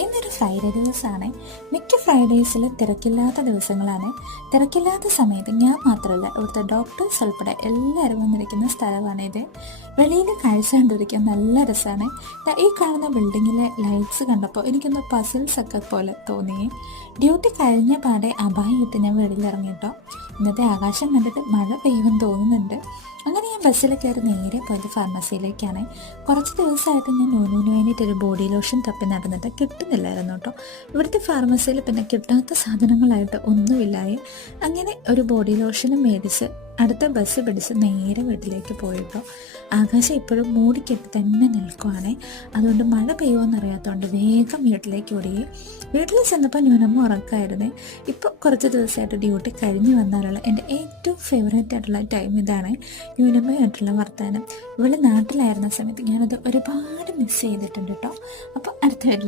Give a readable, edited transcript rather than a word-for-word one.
ഇന്നൊരു ഫ്രൈഡേ ദിവസമാണ്. മിക്ക ഫ്രൈഡേയ്സിൽ തിരക്കില്ലാത്ത ദിവസങ്ങളാണ്. തിരക്കില്ലാത്ത സമയത്ത് ഞാൻ മാത്രമല്ല, ഇവിടുത്തെ ഡോക്ടേഴ്സ് ഉൾപ്പെടെ എല്ലാവരും വന്നിരിക്കുന്ന സ്ഥലമാണിത്. വെളിയിൽ കാഴ്ച കണ്ടിരിക്കാൻ നല്ല രസമാണ്. ഈ കാണുന്ന ബിൽഡിങ്ങിലെ ലൈറ്റ്സ് കണ്ടപ്പോൾ എനിക്കൊന്ന് പസിൽസ് ഒക്കെ പോലെ തോന്നി. ഡ്യൂട്ടി കഴിഞ്ഞ പാടെ അപായത്ത് ഞാൻ വെളിയിലിറങ്ങിട്ടോ. ഇന്നത്തെ ആകാശം കണ്ടിട്ട് മഴ പെയ്യുമെന്ന് തോന്നുന്നുണ്ട്. അങ്ങനെ ഞാൻ ബസ്സിൽ കയറി നേരെ പോയത് ഫാർമസിയിലേക്കാണ്. കുറച്ച് ദിവസമായിട്ട് ഞാൻ നൂനൂന് വേണ്ടിയിട്ടൊരു ബോഡി ലോഷൻ തപ്പി നടന്നിട്ട് കിട്ടുന്നില്ലായിരുന്നു കേട്ടോ. ഇവിടുത്തെ ഫാർമസിയിൽ പിന്നെ കിട്ടാത്ത സാധനങ്ങളായിട്ട് ഒന്നുമില്ലായി. അങ്ങനെ ഒരു ബോഡി ലോഷനും മേടിച്ച് അടുത്ത ബസ് പിടിച്ച് നേരെ വീട്ടിലേക്ക് പോയിട്ടോ. ആകാശം ഇപ്പോഴും മൂടിക്കെട്ടി തന്നെ നിൽക്കുവാണേ. അതുകൊണ്ട് മഴ പെയ്യുമെന്നറിയാത്തതുകൊണ്ട് വേഗം വീട്ടിലേക്ക് ഓടുകയും വീട്ടിൽ ചെന്നപ്പോൾ ന്യൂനമ്മ ഉറക്കമായിരുന്നേ. ഇപ്പോൾ കുറച്ച് ദിവസമായിട്ട് ഡ്യൂട്ടി കഴിഞ്ഞ് വന്നാലുള്ള എൻ്റെ ഏറ്റവും ഫേവറേറ്റ് ആയിട്ടുള്ള ടൈം ഇതാണ്, ന്യൂനമ്മയായിട്ടുള്ള വർത്തമാനം. ഇവിടെ നാട്ടിലായിരുന്ന സമയത്ത് ഞാനത് ഒരുപാട് മിസ് ചെയ്തിട്ടുണ്ട് കേട്ടോ. അപ്പോൾ അടുത്ത വീട്ടിലേക്ക്